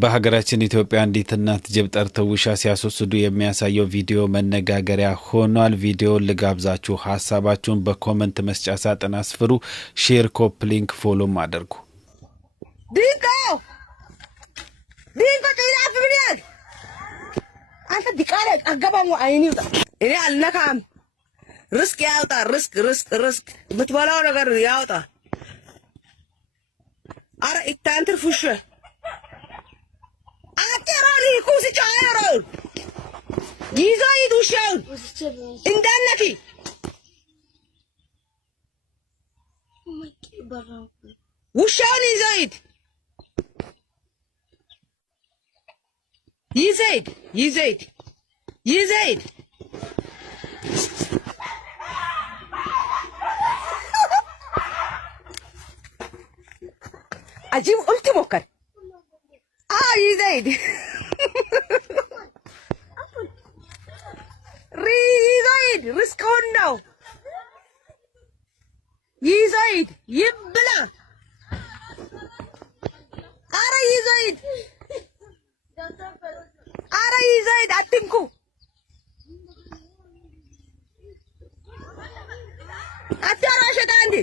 በሀገራችን ኢትዮጵያ አንዲት እናት ጅብ ጠርተው ውሻ ሲያስወስዱ የሚያሳየው ቪዲዮ መነጋገሪያ ሆኗል። ቪዲዮውን ልጋብዛችሁ፣ ሐሳባችሁን በኮሜንት መስጫ ሳጥን አስፍሩ። ሼር፣ ኮፒ ሊንክ፣ ፎሎም አድርጉ። ዲንቆ ጤናፍ ብኔል አንተ ዲቃላ አገባሙ አይኒው እኔ አልነካም። ርስቅ ያውጣ፣ ርስቅ የምትበላው ነገር ያውጣ። አረ ኢታንትር ፉሽ አጥራሪ ኩስ ጫያሮ ይዘይድ ውሻው እንዳነኪ ውሻውን ይዘይድ አጂብ ቁልት ሞከር ይዘይድ ርስቅውን ነው ይዘይድ ይብላ። አረ ይዘይድ አትንኩ። አታራሸታ እንዴ